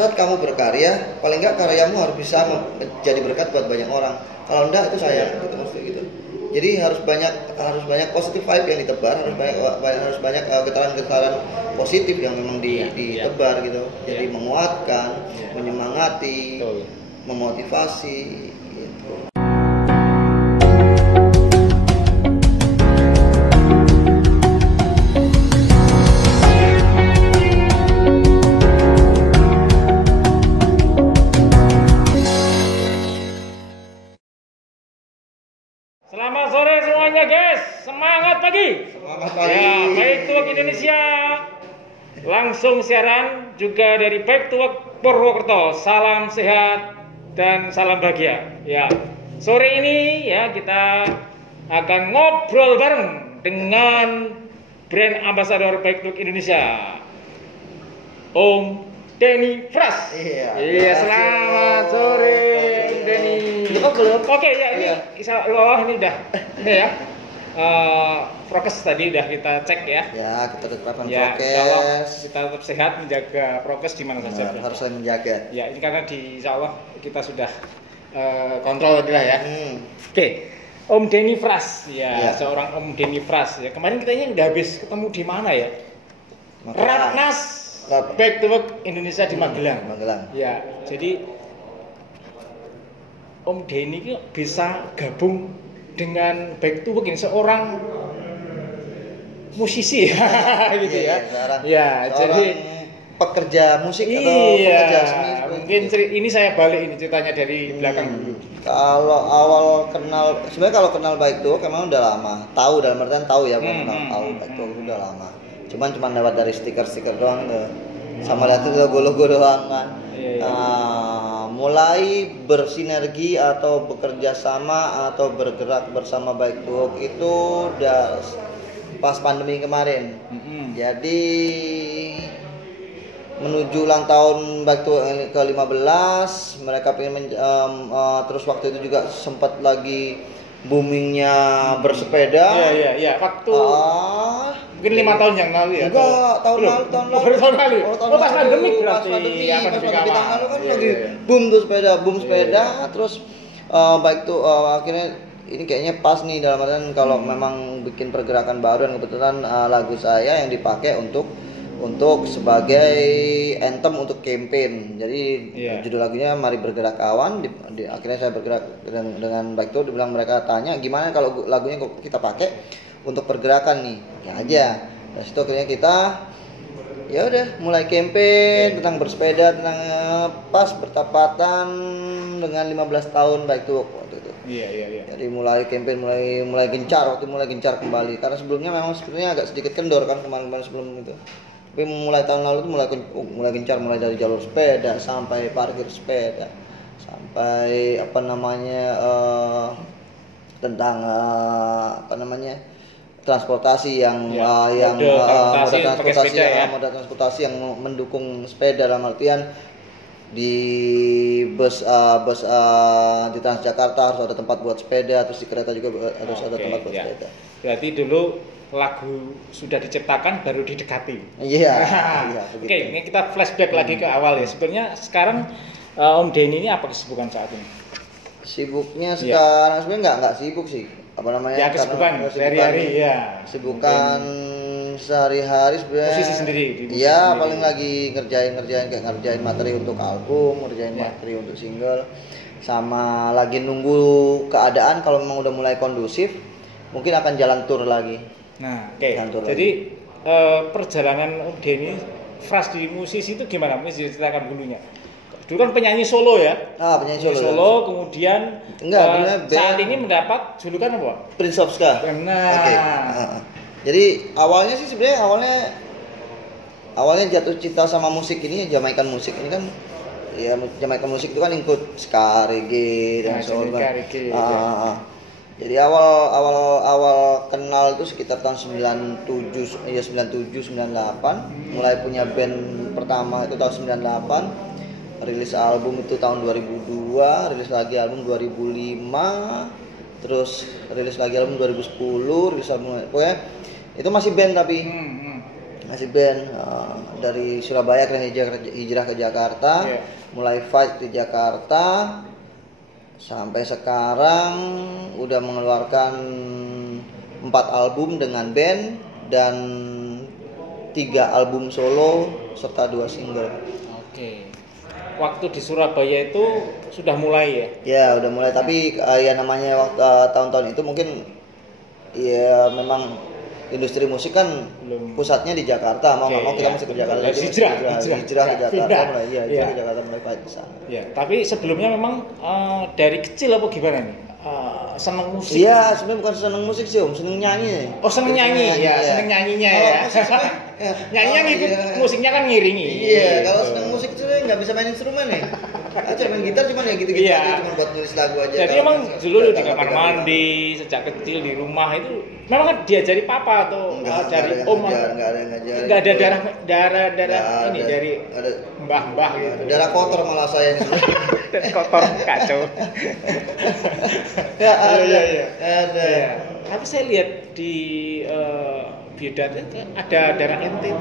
saat kamu berkarya, paling enggak karyamu harus bisa menjadi berkat buat banyak orang. Kalau enggak itu sayang, gitu maksudnya gitu. Jadi harus banyak positive vibe yang ditebar, harus banyak getaran-getaran positif yang memang ditebar gitu. Jadi menguatkan, menyemangati, memotivasi gitu. Selamat sore semuanya guys, semangat pagi. Semangat pagi. Ya, Baik to Work Indonesia langsung siaran juga dari Baik to Work Purwokerto. Salam sehat dan salam bahagia. Ya, sore ini ya kita akan ngobrol bareng dengan brand ambassador Baik to Work Indonesia, Om Denny Fras. Iya, selamat sore Om Denny. Belum. Oke ya, ini insya Allah ini udah ini ya. Prokes tadi udah kita cek ya. Ya, kita terapkan Ya, insya Allah prokes. kita tetap sehat, menjaga prokes di mana saja. Harus saling menjaga. Ya, ini karena insya Allah kita sudah kontrol tadi lah ya. Oke, Om Denny Fras ya, seorang Om Denny Fras ya. Kemarin kitanya udah habis ketemu di mana ya? Rapnas Baik to Work Indonesia di Magelang. Ya, jadi Om Denny itu bisa gabung dengan Baik to Work ini seorang musisi gitu ya. Jadi pekerja musik atau pekerja seni. Mungkin ini saya balik ini ceritanya dari belakang dulu. Kalau awal kenal, sebenarnya kalau kenal Baik to Work emang udah lama. Tahu dalam artian tahu ya, tahu Baik to Work udah lama. Cuman lewat dari stiker-stiker doang tuh. Sama lihat itu logo-logo doang kan. Mulai bersinergi atau bekerja sama atau bergerak bersama Baik to Work itu udah pas pandemi kemarin. Jadi menuju ulang tahun Baik to Work ke-15, mereka pengen terus waktu itu juga sempat lagi boomingnya bersepeda. Iya. Waktu mungkin 5 tahun yang lalu ya? Enggak, tahun lalu. Baru tahun lalu. Pas pandemi berarti. Pas pandemi tahun lalu kan lagi boom tuh sepeda. Terus Baik to akhirnya ini kayaknya pas nih dalam artian kalau memang bikin pergerakan baru, dan kebetulan lagu saya yang dipakai untuk sebagai anthem untuk campaign. Jadi judul lagunya Mari Bergerak Kawan. Akhirnya saya bergerak dengan Baik to Work. Dibilang, mereka tanya gimana kalau lagunya kita pakai untuk pergerakan nih, ya aja. Dari situ akhirnya kita ya udah mulai campaign tentang bersepeda, tentang pas bertepatan dengan 15 tahun Baik to Work waktu itu. Iya. Jadi mulai campaign, mulai gencar kembali. Karena sebelumnya memang sebenarnya agak sedikit kendor kan kemarin sebelum itu. Tapi mulai tahun lalu itu mulai gencar, mulai dari jalur sepeda sampai parkir sepeda, sampai transportasi moda transportasi yang mendukung sepeda, dalam artian di bus di Transjakarta harus ada tempat buat sepeda, terus di kereta juga harus ada tempat buat sepeda. Berarti dulu lagu sudah diciptakan baru didekati. Iya. Oke, ini kita flashback lagi ke awal ya. Sebenarnya sekarang Om Denny ini apa kesibukan saat ini? Sibuknya sekarang sebenarnya nggak sibuk sih. Kesibukan sehari-hari ya. Kesibukan sehari-hari sebenarnya. Musisi sendiri. Iya, paling lagi ngerjain materi untuk album, ngerjain materi untuk single, sama lagi nunggu keadaan kalau memang udah mulai kondusif, mungkin akan jalan tour lagi. Nah, jadi perjalanan Om Denny Fras di musisi itu gimana? Mungkin diceritakan dulunya. Dulu kan penyanyi solo ya. Penyanyi solo. Kemudian saat ini mendapat julukan apa? Prince of Ska. Nah. Jadi awalnya sih sebenarnya jatuh cinta sama musik ini, Jamaican musik ini kan, ya Jamaican musik itu kan include ska, reggae dan sebagainya. Jadi awal kenal itu sekitar tahun 97, 98, mulai punya band pertama itu tahun 98. Rilis album itu tahun 2002, rilis lagi album 2005, terus rilis lagi album 2010, rilis album, pokoknya itu masih band tapi masih band dari Surabaya akhirnya hijrah ke Jakarta, mulai fight di Jakarta sampai sekarang udah mengeluarkan 4 album dengan band dan 3 album solo serta 2 single. Oke. Waktu di Surabaya itu sudah mulai ya? Ya udah mulai, tapi ya namanya waktu tahun-tahun itu mungkin ya memang industri musik kan belum pusatnya di Jakarta, mau nggak mau kita mesti ke Jakarta. Hijrah ke Jakarta mulai, hijrah ke Jakarta mulai fight di sana. Ya, tapi sebelumnya memang dari kecil apa gimana nih? Seneng musik? Iya, sebenarnya bukan seneng musik sih Om, seneng nyanyi. Oh seneng nyanyi, ya seneng nyanyinya ya. Nyanyinya ngikut, musiknya kan ngiringi. Iya, kalau seneng musik itu nggak bisa main instrumen nih. Aja main gitar cuman ya gitu-gitu aja, cuma buat nulis lagu aja. Jadi emang dulu di kamar mandi sejak kecil di rumah itu memang kan diajari papa atau dari om? Enggak ada yang ngajarin. Enggak ada darah ini dari mbah-mbah gitu. Darah kotor malah saya ini. Kotor kacau. Ya ada. Ada. Tapi saya lihat di biodat itu ada darah ente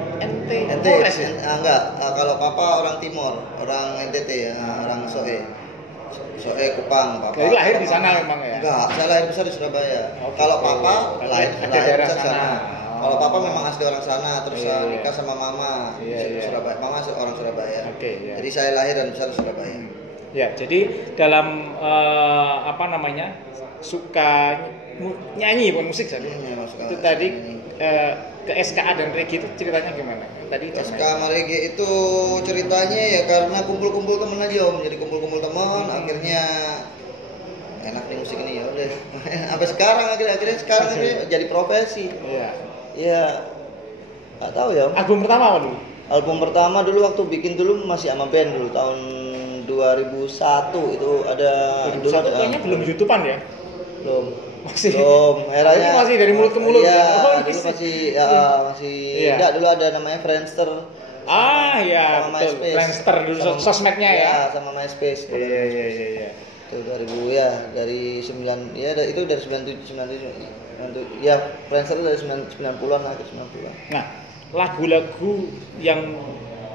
Polres ya? Enggak, kalau papa orang Timor, orang NTT ya, orang Soe Kupang, papa. Jadi lahir di sana memang ya? Enggak, saya lahir besar di Surabaya. Kalau papa lahir daerah besar sana. Kalau papa memang asli orang sana, terus nikah sama mama Surabaya. Mama orang Surabaya. Jadi saya lahir dan besar di Surabaya. Ya, jadi dalam suka nyanyi bukan musik saja. Itu tadi ke SKA dan Regi itu ceritanya gimana? Tadi SKA sama Regi itu ceritanya ya karena kumpul-kumpul teman aja Om. Jadi kumpul-kumpul teman, akhirnya enak nih musik ini ya udah. Sampai sekarang akhirnya jadi profesi. Iya. Iya. Enggak tahu ya Om. Album pertama apa dulu? Album pertama dulu waktu bikin dulu masih sama band dulu tahun 2001 itu ada dulu kayaknya belum YouTubean ya? Belum eranya masih dari mulut ke mulut. Iya, dulu masih enggak, dulu ada namanya Friendster. Ya, betul. Friendster dulu sosmednya ya. Sama MySpace. Iya. Itu 2000 ya, dari 9 ya itu dari 97 ya, Friendster dari 90-an akhir 90-an. Nah, lagu-lagu yang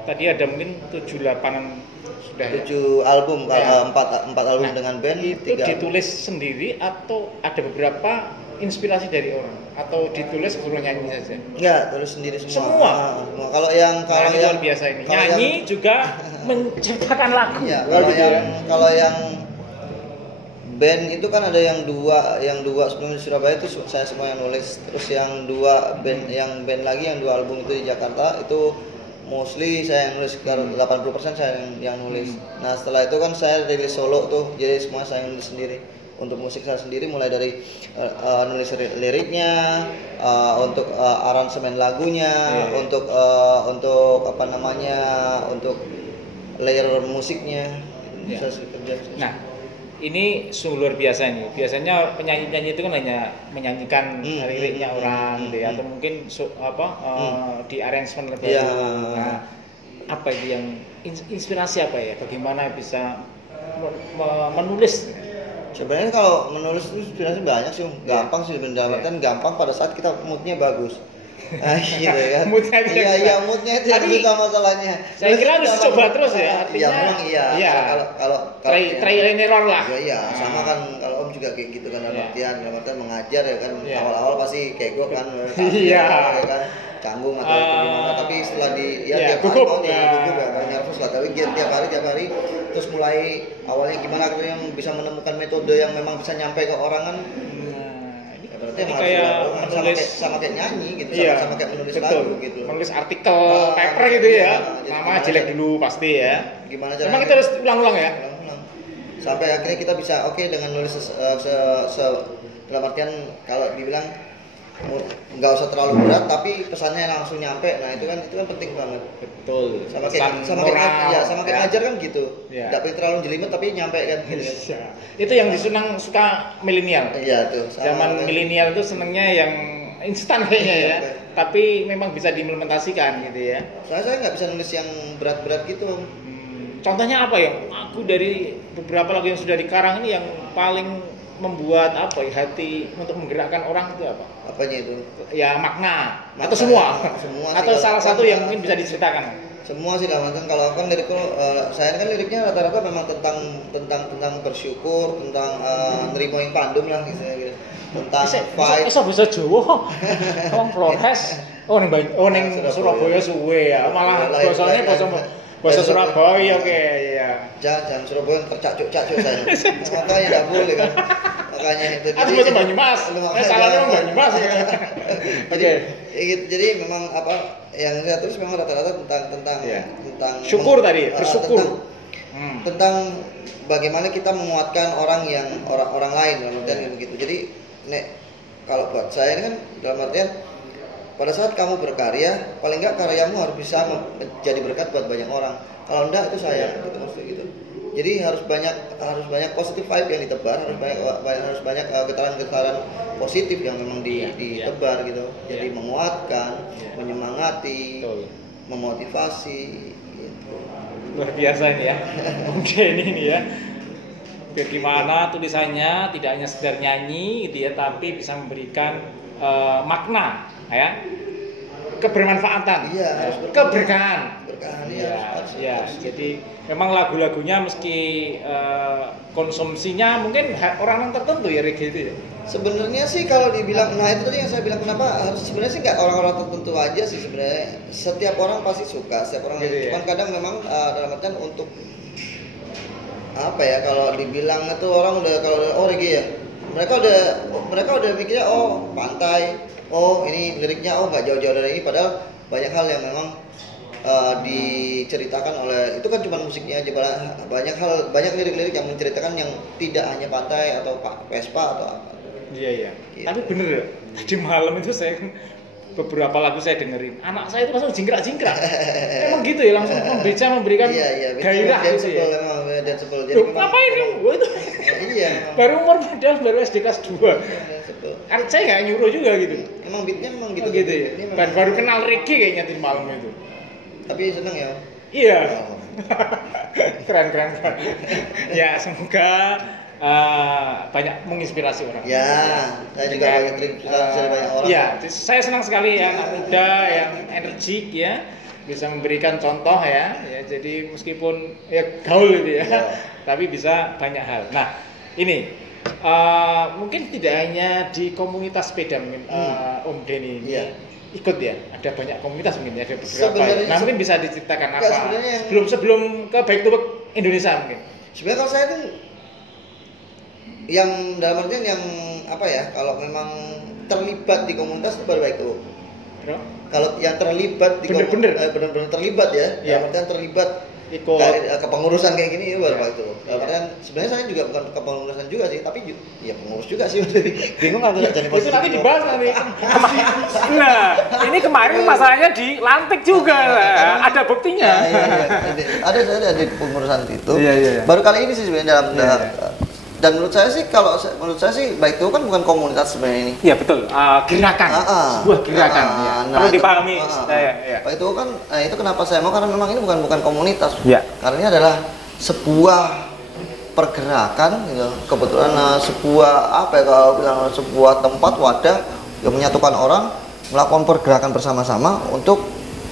tadi ada mungkin 7-8an sudah 7 album, kalau 4 album dengan band itu 3 ditulis sendiri atau ada beberapa inspirasi dari orang atau ditulis suruh nyanyi saja? Enggak, tulis sendiri semua. Kalau yang luar biasa ini. Nyanyi juga menciptakan lagu. Iya, kalau yang band itu kan ada yang dua sebelum di Surabaya itu saya semua yang nulis. Terus yang 2 band band lagi yang 2 album itu di Jakarta itu mostly saya yang nulis, 80% saya yang nulis. Nah setelah itu kan saya rilis solo tuh, jadi semua saya nulis sendiri. Untuk musik saya sendiri mulai dari nulis liriknya, untuk aransemen lagunya, untuk untuk layer musiknya. Saya kerja. Nah ini sungguh luar biasa nih. Biasanya penyanyi-penyanyi itu kan hanya menyanyikan liriknya orang, atau mungkin di arrangement lebih. Nah, apa itu yang inspirasi apa ya? Bagaimana bisa menulis? Sebenarnya kalau menulis itu inspirasi banyak sih, gampang sih sebenarnya. Gampang pada saat kita moodnya bagus. Gitu kan. Moodnya moodnya itu yang susah masalahnya. Saya kira harus coba terus ya. Artinya memang iya. Kalau trial and error lah. Iya, sama kan kalau Om juga kayak gitu kan, dalam artian mengajar ya kan. Awal-awal pasti kayak gue kan. Iya. Kan canggung atau gimana, tapi setelah tiap gugup, hari gugup ya, nervous lah, tapi tiap hari terus mulai awalnya gimana akhirnya yang bisa menemukan metode yang memang bisa nyampe ke orang kan. Berarti kayak menulis sama kayak nyanyi gitu, sama kayak menulis lagu gitu. Menulis artikel paper gitu ya. Nama jelek dulu pasti ya. Gimana caranya? Memang kita harus ulang-ulang ya. Sampai akhirnya kita bisa dengan nulis dalam artian kalau dibilang nggak usah terlalu berat tapi pesannya langsung nyampe. Nah itu kan penting banget. Betul. Sama kayak ngajar kan gitu. Nggak perlu terlalu jelimet tapi nyampe kan gitu. Itu yang suka milenial. Iya tuh. Zaman milenial itu senengnya yang instan kayaknya ya. Tapi memang bisa diimplementasikan gitu ya. Saya nggak bisa nulis yang berat-berat gitu. Contohnya apa ya? Aku dari beberapa lagu yang sudah dikarang ini yang paling membuat apa ya, hati untuk menggerakkan orang itu apa? Apanya itu? Ya makna Makna, atau semua? semua sih, Atau salah kalau- satu yang mungkin bisa diceritakan? Semua sih dalam artian kalau aku kan lirikku, saya kan liriknya rata-rata memang tentang bersyukur, tentang nerimo yang pandum lah gitu. Tentang fight. Bisa bisa Jawa. Wong Flores. Oh ning Surabaya suwe ya. Malah bahasanya bahasa Surabaya oke ya. Jangan Surabaya tercacuk-cacuk saya. Makanya tidak boleh kan. Makanya itu. Harus bahasa Banyumas. Salahnya orang Banyumas ya. Oke. Jadi memang apa yang saya tulis memang rata-rata tentang syukur tadi, bersyukur. Tentang bagaimana kita menguatkan orang lain dan begitu. Jadi kalau buat saya ini kan dalam artian pada saat kamu berkarya, paling enggak karyamu harus bisa menjadi berkat buat banyak orang. Kalau enggak itu sayang gitu maksudnya gitu. Jadi harus banyak positive vibe yang ditebar, harus banyak getaran-getaran positif yang memang ditebar gitu. Jadi menguatkan, menyemangati, memotivasi gitu. Luar biasa ini ya. Mungkin ini ya. Bagaimana tulisannya tidak hanya sekedar nyanyi gitu ya, tapi bisa memberikan makna ya. Kebermanfaatan. Iya, harus keberkahan. Ya. Jadi memang lagu-lagunya meski konsumsinya mungkin orang tertentu ya reggae itu ya. Sebenarnya sih kalau dibilang, nah itu tadi yang saya bilang kenapa harus sebenarnya sih nggak orang-orang tertentu aja sih sebenarnya. Setiap orang pasti suka, setiap orang. Gitu, cuman ya? kadang memang dalam artian untuk apa ya kalau dibilang itu orang udah kalau reggae ya. Mereka udah mikirnya bantai. Ini liriknya nggak jauh-jauh dari ini, padahal banyak hal yang memang diceritakan oleh itu kan cuma musiknya aja, banyak lirik-lirik yang menceritakan yang tidak hanya pantai atau Vespa atau apa. Iya. Gitu. Tapi bener ya, tadi malam itu saya beberapa lagu saya dengerin, anak saya itu langsung jingkrak-jingkrak. Emang gitu ya, langsung bisa memberikan gairah gitu ya. Dan sebel. Jadi ngapain kamu? Itu. Iya. Baru umur baru SD kelas 2. Kan saya nggak nyuruh juga gitu. Emang beatnya memang gitu. Gitu ya. Baru kenal reggae kayaknya di malam itu. Tapi seneng ya. Iya. Keren. Ya semoga banyak menginspirasi orang. Ya, saya juga banyak orang. Ya, saya senang sekali ya anak muda yang energik ya, bisa memberikan contoh ya. Jadi meskipun gaul gitu ya, tapi bisa banyak hal. Nah, ini mungkin tidak hanya di komunitas sepeda mungkin Om Denny ini ikut ya, ada banyak komunitas mungkin ada beberapa. Nah, mungkin bisa diceritakan apa sebelum ke Back to Work Indonesia mungkin. Sebenarnya kalau saya tuh yang dalam artian yang apa ya, kalau memang terlibat di komunitas itu baru Back to Work. Kalau yang terlibat di benar-benar terlibat ya, dalam artian terlibat ikut kepengurusan kayak gini itu baru Back to Work. Dalam artian sebenarnya saya juga bukan kepengurusan juga sih, tapi ya pengurus juga sih. Bingung nggak jadi posisi. Itu nanti dibahas nanti. Nah, ini kemarin masalahnya dilantik juga, ada buktinya. Ada di pengurusan itu. Iya. Baru kali ini sih sebenarnya dan menurut saya sih Baik itu kan bukan komunitas sebenarnya ini. Iya betul. Gerakan. Sebuah gerakan. Perlu dipahami. Baik itu kan itu kenapa saya mau, karena memang ini bukan komunitas. Iya. Karena ini adalah sebuah pergerakan gitu. Kebetulan sebuah tempat wadah yang menyatukan orang melakukan pergerakan bersama-sama untuk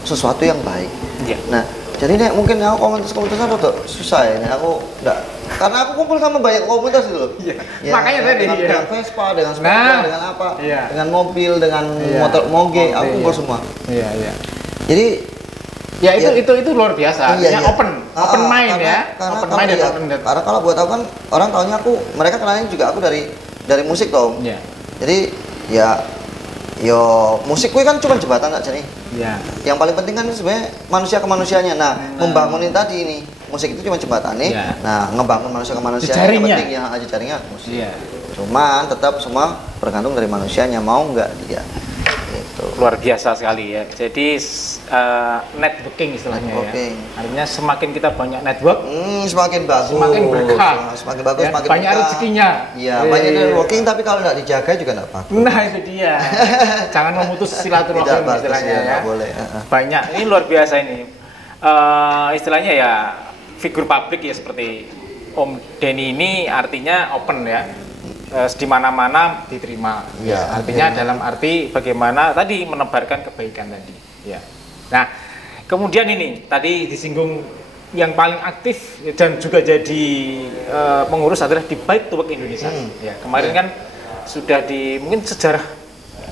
sesuatu yang baik. Iya. Nah, jadi nih mungkin aku komunitas-komunitasan rada susah ya. Aku enggak, karena aku kumpul sama banyak komunitas gitu loh. Iya. Ya, Makanya tadi dengan Vespa, dengan sepeda, dengan apa? Iya. Dengan mobil, dengan motor moge, aku kumpul semua. Iya. Jadi itu luar biasa. Artinya open mind ya. Open mind dan open data. Karena kalau buat aku kan orang tahunya mereka kenalnya juga aku dari musik toh. Iya. Jadi musik gue kan cuma jembatan aja nih. Iya. Yang paling penting kan sebenarnya manusia ke manusianya. Nah, membangun ini tadi ini musik itu cuma jembatan nih. Iya. Nah, ngebangun manusia ke manusia yang penting ya jejaringnya musik. Iya. Cuman tetap semua bergantung dari manusianya, mau nggak dia. Gitu. Luar biasa sekali ya. Jadi networking istilahnya ya. Artinya semakin kita banyak network, semakin bagus. Semakin berkah. Semakin bagus, ya, semakin banyak berkah. rezekinya. Iya, banyak networking tapi kalau nggak dijaga juga nggak bagus. Nah, itu dia. Jangan memutus silaturahim istilahnya ya. Boleh. Banyak, ini luar biasa ini. Istilahnya ya figur publik ya seperti Om Denny ini artinya open ya. di mana-mana diterima. Ya, artinya dalam arti bagaimana tadi menebarkan kebaikan tadi. Ya. Nah, kemudian ini tadi disinggung yang paling aktif dan juga jadi pengurus adalah di Bike to Work Indonesia. Ya, kemarin kan sudah mungkin sejarah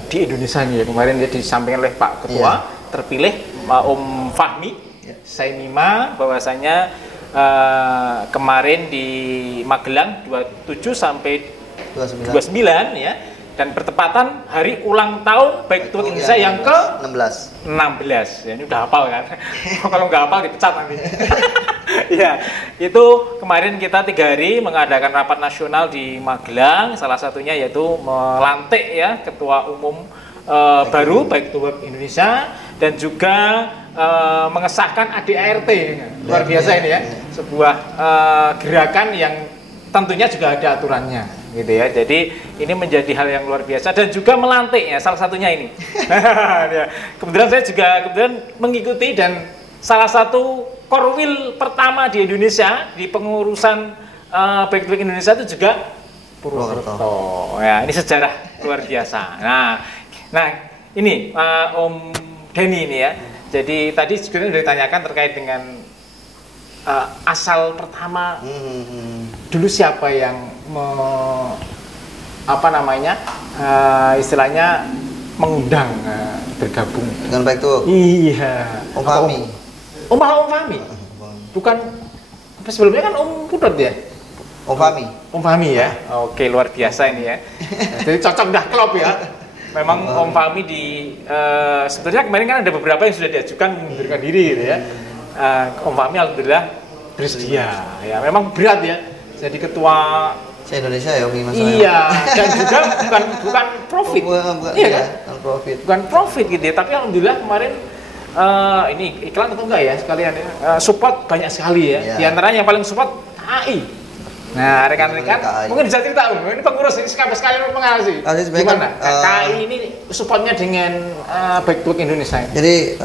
di Indonesia nih ya, kemarin dia disampaikan oleh Pak Ketua terpilih Om Fahmi Saimima bahwasanya kemarin di Magelang 27 sampai 29 ya, dan bertepatan hari ulang tahun Bike to Work Indonesia yang ke 16 ya, ini udah hafal kan. Kalau nggak hafal dipecat nanti. Ya, itu kemarin kita 3 hari mengadakan rapat nasional di Magelang, salah satunya yaitu melantik ya ketua umum baru Bike to Work Indonesia, dan juga mengesahkan ADART. Luar biasa ini ya, sebuah gerakan yang tentunya juga ada aturannya gitu ya. Jadi ini menjadi hal yang luar biasa, dan juga melantik ya, salah satunya ini. Kebetulan saya juga mengikuti, dan salah satu korwil pertama di Indonesia di pengurusan Bike to Work Indonesia itu juga Purwokerto. Ya, ini sejarah luar biasa. Nah ini Om Denny ini ya. Jadi tadi sebenarnya sudah ditanyakan terkait dengan asal pertama dulu siapa yang istilahnya mengundang bergabung dengan Bike to Work. Iya. Om Fahmi. Om Fahmi. Bukan sebelumnya kan Om Pudot ya. Om Fahmi. Om Fahmi ya. Oke, luar biasa ini ya. Jadi cocok dah klop ya. Memang Om Fahmi sebenarnya kemarin kan ada beberapa yang sudah diajukan mengundurkan diri gitu ya. Om Fahmi alhamdulillah bersedia. Ya, memang berat ya. Jadi ketua Indonesia ya Om masalahnya. Iya, dan juga bukan profit. Iya kan? Bukan profit gitu ya, tapi alhamdulillah kemarin ini iklan atau enggak ya sekalian ya. Support banyak sekali ya. Di antaranya yang paling support KAI. Nah, rekan-rekan mungkin bisa cerita ini pengurus ini sekali mengawasi. Gimana? KAI ini supportnya dengan Bike to Work Indonesia. Jadi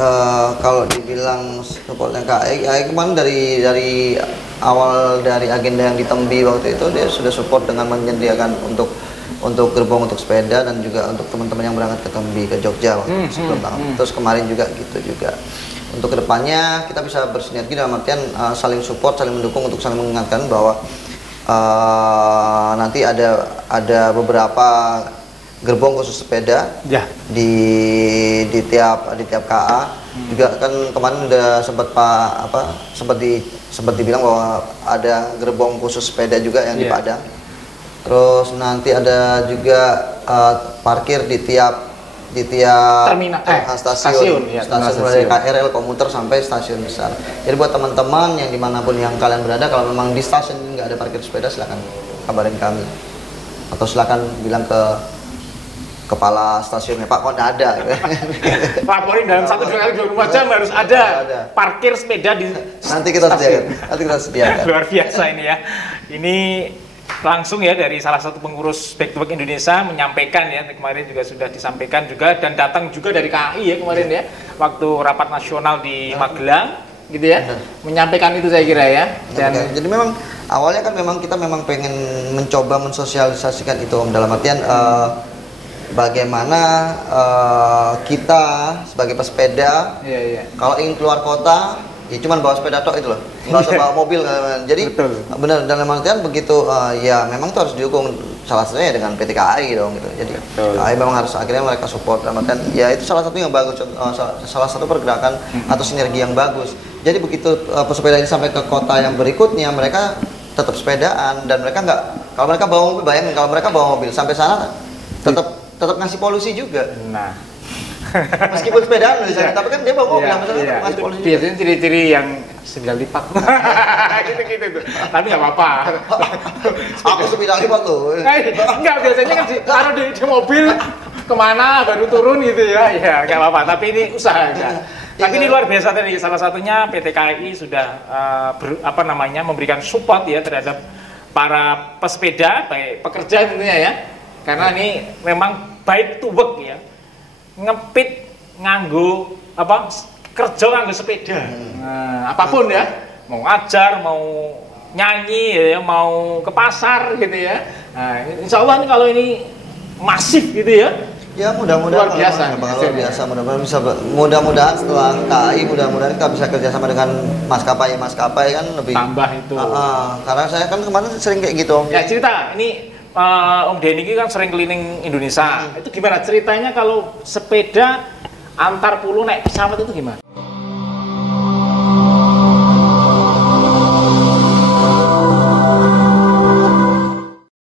kalau dibilang supportnya KAI kemarin dari awal dari agenda yang ditembi waktu itu dia sudah support dengan menyediakan untuk gerbong untuk sepeda dan juga untuk teman-teman yang berangkat ke Tembi ke Jogja sebelum tahun. Terus kemarin juga gitu juga. Untuk kedepannya kita bisa bersinergi dalam artian saling support, saling mendukung untuk saling mengingatkan bahwa nanti ada beberapa gerbong khusus sepeda di tiap KA. Juga kan kemarin udah sempat dibilang bahwa ada gerbong khusus sepeda juga yang di Padang. Terus nanti ada juga parkir di tiap terminal stasiun mulai KRL komuter sampai stasiun besar. Jadi buat teman-teman yang dimanapun yang kalian berada, kalau memang di stasiun nggak ada parkir sepeda, silakan kabarin kami atau silakan bilang ke kepala stasiunnya, Pak, kok nggak ada? Laporin dalam 1-2 jam harus ada parkir sepeda di nanti kita sediakan. Luar biasa ini ya. Ini langsung ya dari salah satu pengurus Bike to Work Indonesia menyampaikan ya, kemarin juga sudah disampaikan juga, dan datang juga dari KAI ya kemarin ya, waktu rapat nasional di Magelang gitu ya, menyampaikan itu saya kira ya. Dan jadi memang awalnya kan memang kita pengen mencoba mensosialisasikan itu Om, dalam artian bagaimana kita sebagai pesepeda kalau ingin keluar kota ya cuman bawa sepeda tok itu loh, nggak usah bawa mobil kan. Jadi benar, dalam artian begitu ya memang itu harus didukung salah satunya dengan PT KAI dong gitu. Jadi KAI memang harus akhirnya mereka support, dalam artian ya itu salah satu yang bagus, salah satu pergerakan atau sinergi yang bagus. Jadi begitu pesepeda ini sampai ke kota yang berikutnya, mereka tetap sepedaan, dan mereka nggak, kalau mereka bawa mobil, bayangin kalau mereka bawa mobil sampai sana tetap ngasih polusi juga. Nah, meskipun sepedaan loh di sana, tapi kan dia bawa mobil sampai sana ngasih polusi. Biasanya ciri-ciri yang 9 lipat. gitu tuh. Tapi nggak apa-apa. Aku 9 lipat loh. Enggak, biasanya kan taruh di mobil kemana baru turun gitu ya. Ya nggak apa-apa. Tapi ini usaha enggak. Tapi ini luar biasa tadi, salah satunya PT KAI sudah memberikan support ya terhadap para pesepeda, baik pekerja tentunya ya. Karena ini memang Bike to Work ya, ngepit nganggo kerja nganggo sepeda. Nah, apapun ya, mau ngajar, mau nyanyi ya, mau ke pasar gitu ya. Nah, insya Allah nih kalau ini masif gitu ya. Ya mudah-mudahan Luar biasa. luar biasa, mudah-mudahan bisa mudah-mudahan setelah KAI mudah-mudahan kita bisa kerjasama dengan maskapai kan lebih Tambah itu. Karena saya kan kemarin sering kayak gitu Om. Ya cerita ini Om Denny ini kan sering keliling Indonesia. Itu gimana ceritanya kalau sepeda antar pulau naik pesawat itu gimana?